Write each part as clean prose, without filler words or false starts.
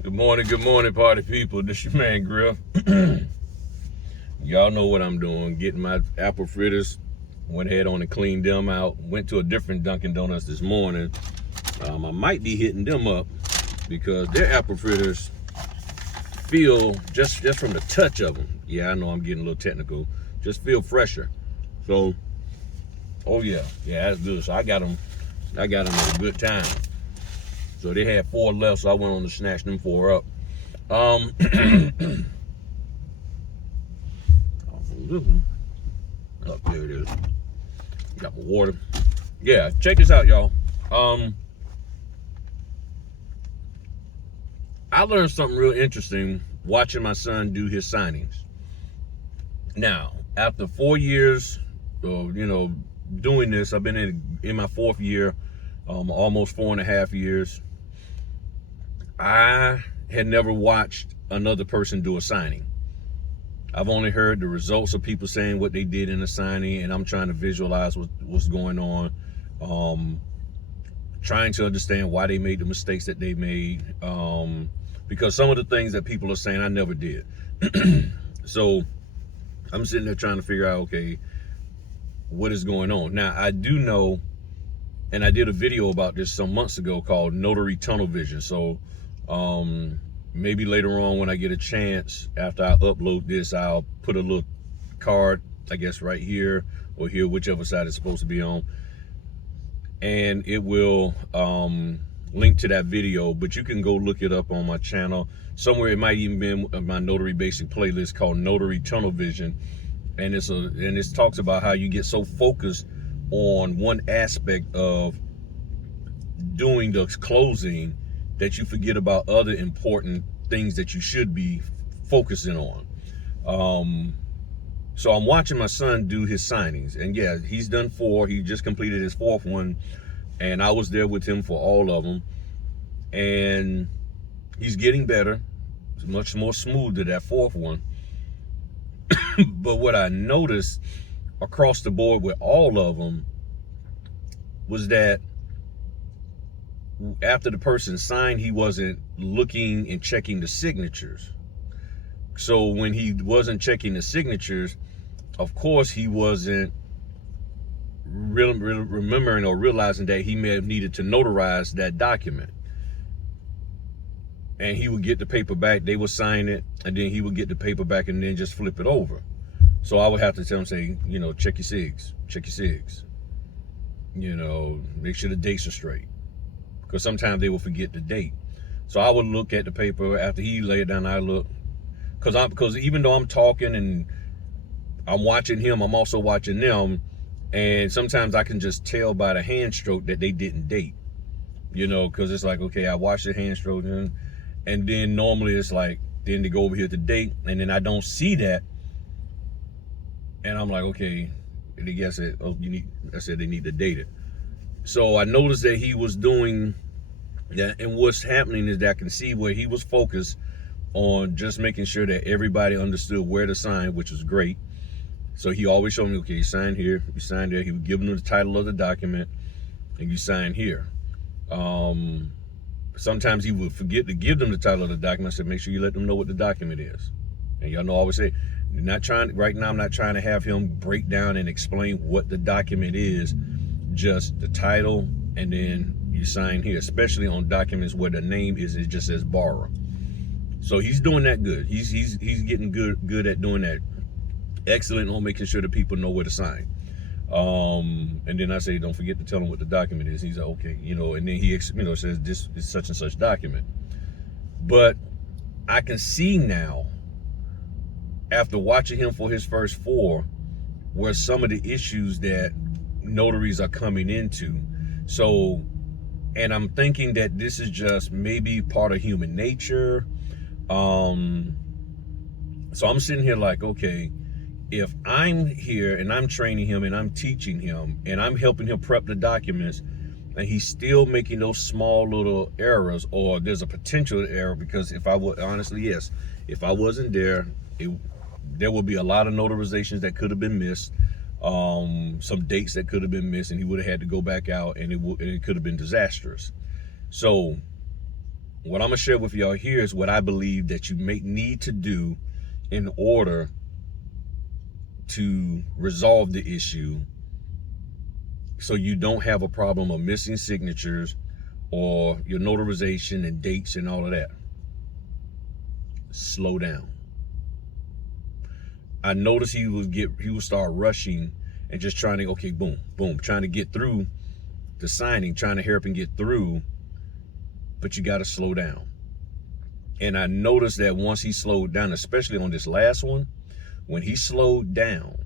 Good morning, party people. This your man Griff. Y'all know what I'm doing. Getting my apple fritters. Went ahead on and cleaned them out. Went to a different Dunkin' Donuts this morning. I might be hitting them up because their apple fritters feel just from the touch of them. Yeah, I know I'm getting a little technical. Just feel fresher. So, oh yeah, that's good. So I got them at a good time. So they had 4 left, so I went on to snatch them 4 up. Oh, there it is. Got my water. Yeah, check this out, y'all. I learned something real interesting watching my son do his signings. Now, after 4 years of, doing this, I've been in my 4th year, almost 4.5 years. I had never watched another person do a signing. I've only heard the results of people saying what they did in the signing, and I'm trying to visualize what's going on, trying to understand why they made the mistakes that they made, because some of the things that people are saying I never did. So I'm sitting there trying to figure out, okay, what is going on. Now, I do know, and I did a video about this some months ago called Notary Tunnel Vision. So maybe later on when I get a chance, after I upload this, I'll put a little card, I guess right here or here, whichever side it's supposed to be on, and it will link to that video. But you can go look it up on my channel somewhere. It might even be in my Notary Basic playlist called Notary Tunnel Vision, and it talks about how you get so focused on one aspect of doing the closing that you forget about other important things that you should be focusing on. So I'm watching my son do his signings, and yeah, he's done 4. He just completed his 4th one, and I was there with him for all of them, and he's getting better. It's much more smooth to that 4th one. But what I noticed across the board with all of them was that after the person signed, he wasn't looking and checking the signatures. So when he wasn't checking the signatures, of course he wasn't remembering or realizing that he may have needed to notarize that document. And he would get the paper back, they would sign it, and then he would get the paper back and then just flip it over. So I would have to tell him, say, check your SIGs, make sure the dates are straight, because sometimes they will forget the date. So I would look at the paper after he laid it down. I look, because even though I'm talking and I'm watching him, I'm also watching them, and sometimes I can just tell by the hand stroke that they didn't date, because it's like, okay, I watch the hand stroke, and then normally it's like, then they go over here to date, and then I don't see that, and I'm like, okay, they guess it. Oh, I said they need to date it. So I noticed that he was doing that, and what's happening is that I can see where he was focused on just making sure that everybody understood where to sign, which was great. So he always showed me, okay, you sign here, you sign there. He would give them the title of the document, and you sign here. Sometimes he would forget to give them the title of the document. I said, make sure you let them know what the document is. And y'all know I always say, right now I'm not trying to have him break down and explain what the document is, just the title, and then you sign here, especially on documents where the name is, it just says borrower. So he's doing that good. He's getting good at doing that. Excellent on making sure that people know where to sign. And then I say, don't forget to tell him what the document is. He's like, okay, and then he says this is such and such document. But I can see now, after watching him for his first 4, where some of the issues that notaries are coming into. So, and I'm thinking that this is just maybe part of human nature. So I'm sitting here like, okay, if I'm here and I'm training him and I'm teaching him and I'm helping him prep the documents, and he's still making those small little errors, or there's a potential error, because if I would honestly, yes, if I wasn't there, there would be a lot of notarizations that could have been missed, some dates that could have been missed, and he would have had to go back out, and it could have been disastrous. So What I'm gonna share with y'all here is what I believe that you may need to do in order to resolve the issue, so you don't have a problem of missing signatures or your notarization and dates and all of that. Slow down. I noticed he would start rushing and just trying to, okay, boom, boom, trying to get through the signing, trying to hurry up and get through, but you got to slow down. And I noticed that once he slowed down, especially on this last one, when he slowed down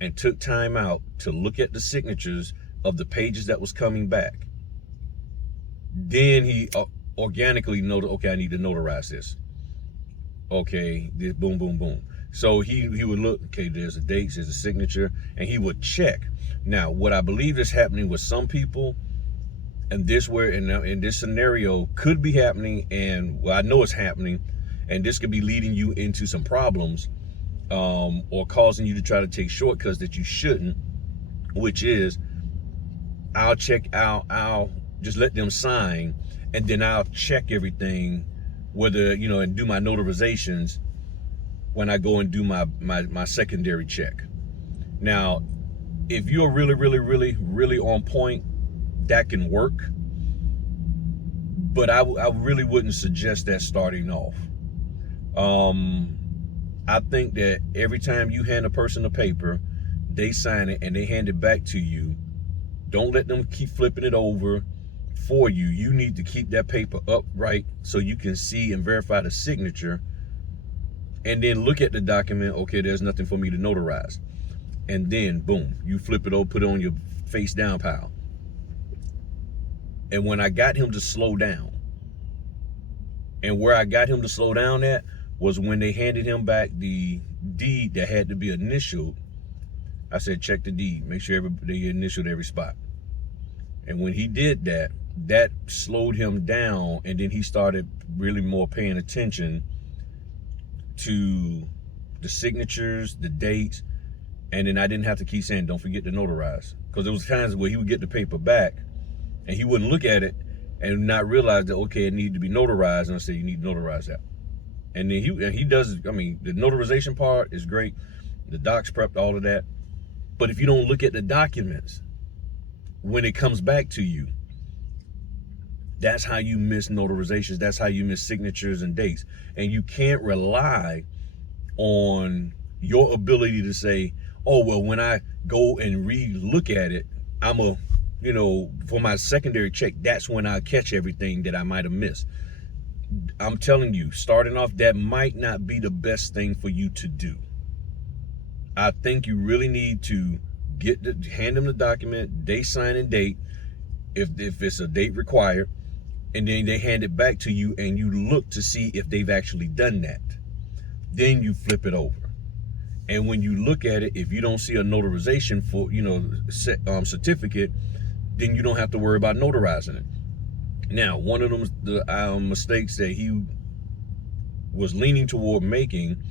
and took time out to look at the signatures of the pages that was coming back, then he organically noted, okay, I need to notarize this. Okay, boom, boom, boom. So he would look, okay, there's a date, there's a signature, and he would check. Now, what I believe is happening with some people, and this where in this scenario could be happening, and well, I know it's happening, and this could be leading you into some problems, or causing you to try to take shortcuts that you shouldn't, which is I'll just let them sign, and then I'll check everything, whether, and do my notarizations when I go and do my secondary check. Now, if you're really on point, that can work, but I really wouldn't suggest that starting off. I think that every time you hand a person a paper, they sign it and they hand it back to you, don't let them keep flipping it over for you. You need to keep that paper upright so you can see and verify the signature, and then look at the document. Okay, there's nothing for me to notarize. And then boom, you flip it over, put it on your face down pile. And when I got him to slow down, and where I got him to slow down at was when they handed him back the deed that had to be initialed. I said, check the deed, make sure they initialed every spot. And when he did that, that slowed him down, and then he started really more paying attention to the signatures, the dates, and then I didn't have to keep saying, don't forget to notarize. Because there was times where he would get the paper back, and he wouldn't look at it and not realize that, okay, it needed to be notarized, and I said, you need to notarize that. And then he does, I mean, the notarization part is great, the docs prepped, all of that. But if you don't look at the documents when it comes back to you, that's how you miss notarizations. That's how you miss signatures and dates. And you can't rely on your ability to say, oh, well, when I go and re-look at it, for my secondary check, that's when I catch everything that I might have missed. I'm telling you, starting off, that might not be the best thing for you to do. I think you really need to hand them the document, they sign and date, if it's a date required, and then they hand it back to you, and you look to see if they've actually done that. Then you flip it over. And when you look at it, if you don't see a notarization for, certificate, then you don't have to worry about notarizing it. Now, one of the mistakes that he was leaning toward making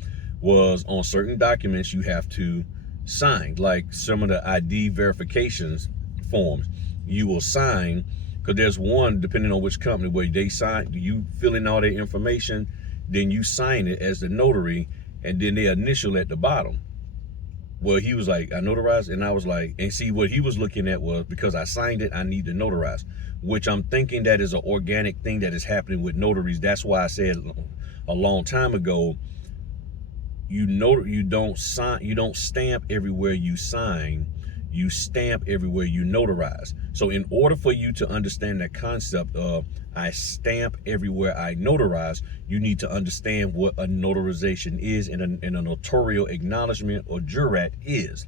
was on certain documents you have to sign, like some of the ID verifications forms. You will sign, because there's one, depending on which company, where they sign, you fill in all their information, then you sign it as the notary, and then they initial at the bottom. Well, he was like, I notarized, and I was like, and see, what he was looking at was, because I signed it, I need to notarize, which I'm thinking that is an organic thing that is happening with notaries. That's why I said a long time ago, you don't stamp everywhere you sign, you stamp everywhere you notarize. So in order for you to understand that concept of I stamp everywhere I notarize, you need to understand what a notarization is and a notarial acknowledgement or jurat is.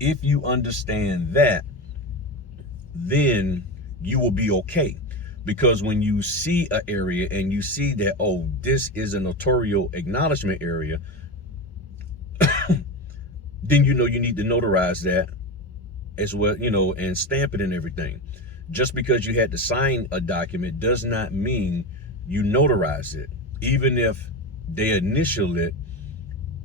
If you understand that, then you will be okay. Because when you see an area and you see that, oh, this is a notarial acknowledgement area, then you need to notarize that as well, and stamp it and everything. Just because you had to sign a document does not mean you notarize it, even if they initial it,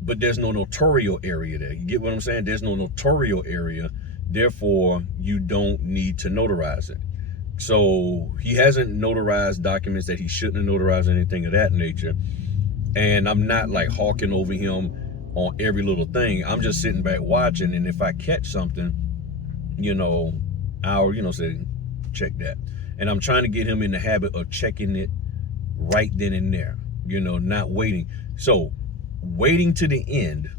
but there's no notarial area there. You get what I'm saying? There's no notarial area, therefore you don't need to notarize it. So he hasn't notarized documents that he shouldn't have notarized, anything of that nature. And I'm not like hawking over him on every little thing. I'm just sitting back watching, and if I catch something, I'll say check that. And I'm trying to get him in the habit of checking it right then and there, not waiting. So waiting to the end,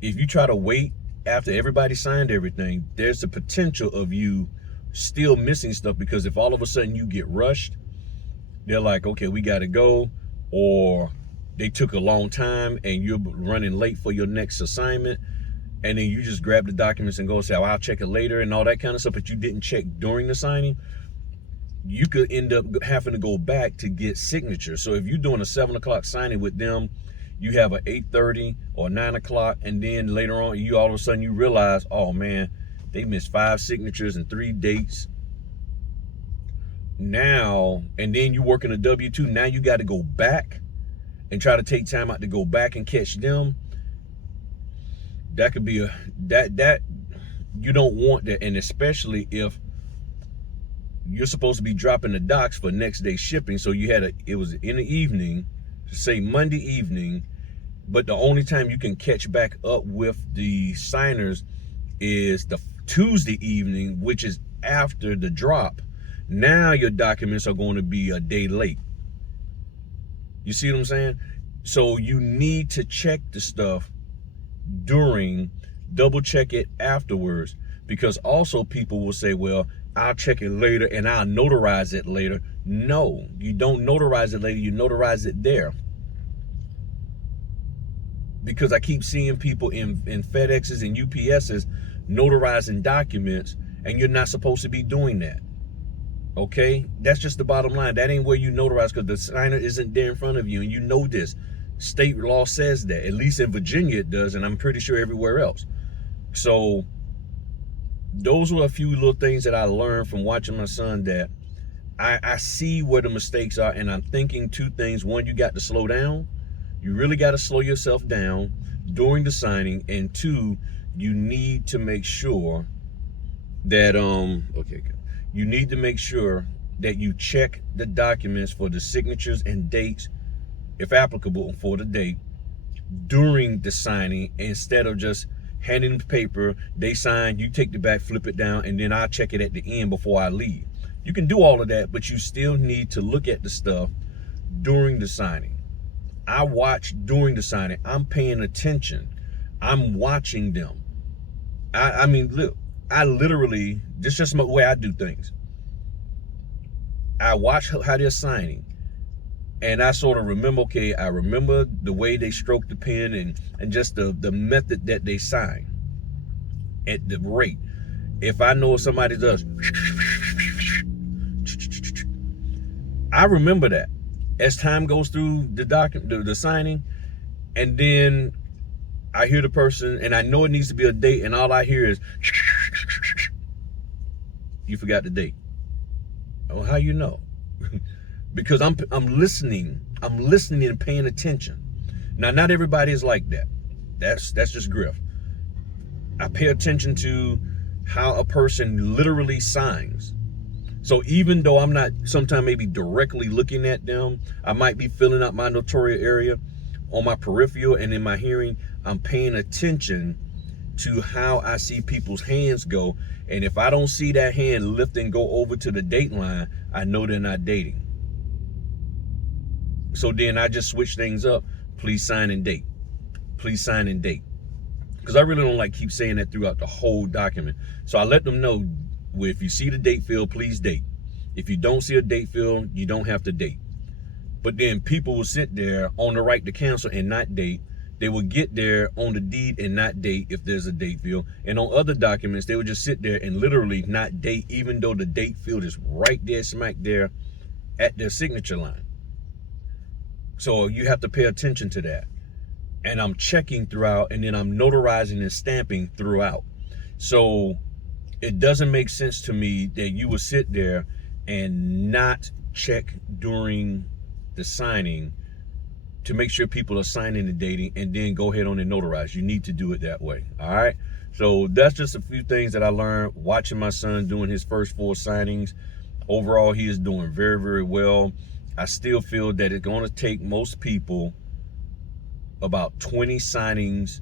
if you try to wait after everybody signed everything, there's the potential of you still missing stuff, because if all of a sudden you get rushed, they're like, okay, we got to go, or they took a long time and you're running late for your next assignment, and then you just grab the documents and go say, oh, I'll check it later and all that kind of stuff, but you didn't check during the signing, you could end up having to go back to get signatures. So if you're doing a 7 o'clock signing with them, you have an 8:30 or 9 o'clock, and then later on, you all of a sudden you realize, oh man, they missed 5 signatures and 3 dates. Now, and then you working a W-2, now you got to go back and try to take time out to go back and catch them. That could be that you don't want that, and especially if you're supposed to be dropping the docs for next day shipping. So it was in the evening, say Monday evening, but the only time you can catch back up with the signers is the Tuesday evening, which is after the drop. Now your documents are going to be a day late. You see what I'm saying? So you need to check the stuff double check it afterwards, because also people will say, well, I'll check it later and I'll notarize it later. No, you don't notarize it later, you notarize it there. Because I keep seeing people in FedExes and UPSs notarizing documents, and you're not supposed to be doing that. Okay? That's just the bottom line. That ain't where you notarize, because the signer isn't there in front of you, and you know this. State law says that. At least in Virginia it does, and I'm pretty sure everywhere else. So those were a few little things that I learned from watching my son, that I see where the mistakes are, and I'm thinking 2 things. One, you got to slow down. You really got to slow yourself down during the signing. And 2, you need to make sure that you need to make sure that you check the documents for the signatures and dates, if applicable, for the date during the signing, instead of just handing them the paper, they sign, you take the back, flip it down, and then I'll check it at the end before I leave. You can do all of that, but you still need to look at the stuff during the signing. I watch during the signing. I'm paying attention. I'm watching them. I mean, look, I literally, this is just my way I do things. I watch how they're signing, and I sort of remember, okay, I remember the way they stroke the pen, and just the method that they sign at the rate. If I know somebody does, I remember that as time goes through the signing, and then I hear the person, and I know it needs to be a date, and all I hear is, you forgot the date. Oh, how you know? Because I'm listening. I'm listening and paying attention. Now, not everybody is like that. That's just grift. I pay attention to how a person literally signs. So even though I'm not sometimes maybe directly looking at them, I might be filling out my notarial area on my peripheral, and in my hearing, I'm paying attention to how I see people's hands go. And if I don't see that hand lift and go over to the date line, I know they're not dating. So then I just switch things up. Please sign and date. Please sign and date. Because I really don't like keep saying that throughout the whole document. So I let them know, if you see the date field, please date. If you don't see a date field, you don't have to date. But then people will sit there on the right to cancel and not date. They will get there on the deed and not date if there's a date field. And on other documents, they would just sit there and literally not date, even though the date field is right there, smack there at their signature line. So you have to pay attention to that. And I'm checking throughout, and then I'm notarizing and stamping throughout. So it doesn't make sense to me that you would sit there and not check during the signing to make sure people are signing and dating, and then go ahead on and notarize. You need to do it that way. All right. So that's just a few things that I learned watching my son doing his first 4 signings. Overall, he is doing very, very well. I still feel that it's going to take most people about 20 signings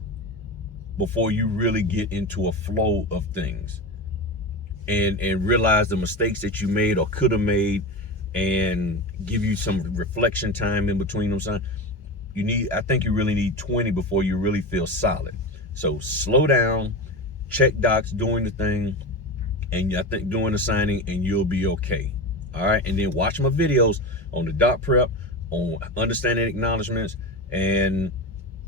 before you really get into a flow of things and realize the mistakes that you made or could have made, and give you some reflection time in between them. I think you really need 20 before you really feel solid. So slow down, check docs doing the thing, and I think doing the signing, and you'll be okay. All right, and then watch my videos on the doc prep, on understanding acknowledgments, and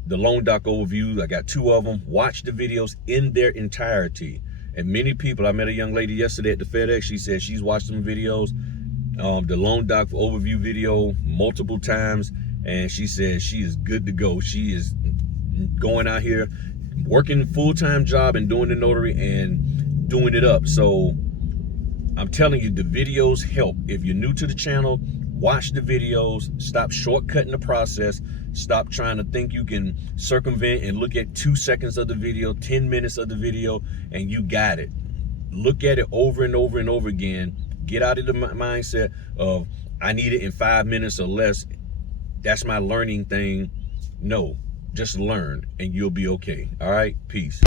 the loan doc overview. I got 2 of them. Watch the videos in their entirety. And many people, I met a young lady yesterday at the FedEx. She said she's watched some videos, the loan doc overview video multiple times, and she said she is good to go. She is going out here, working a full-time job and doing the notary and doing it up. So I'm telling you, the videos help. If you're new to the channel, watch the videos. Stop shortcutting the process. Stop trying to think you can circumvent and look at 2 seconds of the video, 10 minutes of the video, and you got it. Look at it over and over and over again. Get out of the mindset of, I need it in 5 minutes or less. That's my learning thing. No, just learn and you'll be okay. All right, peace.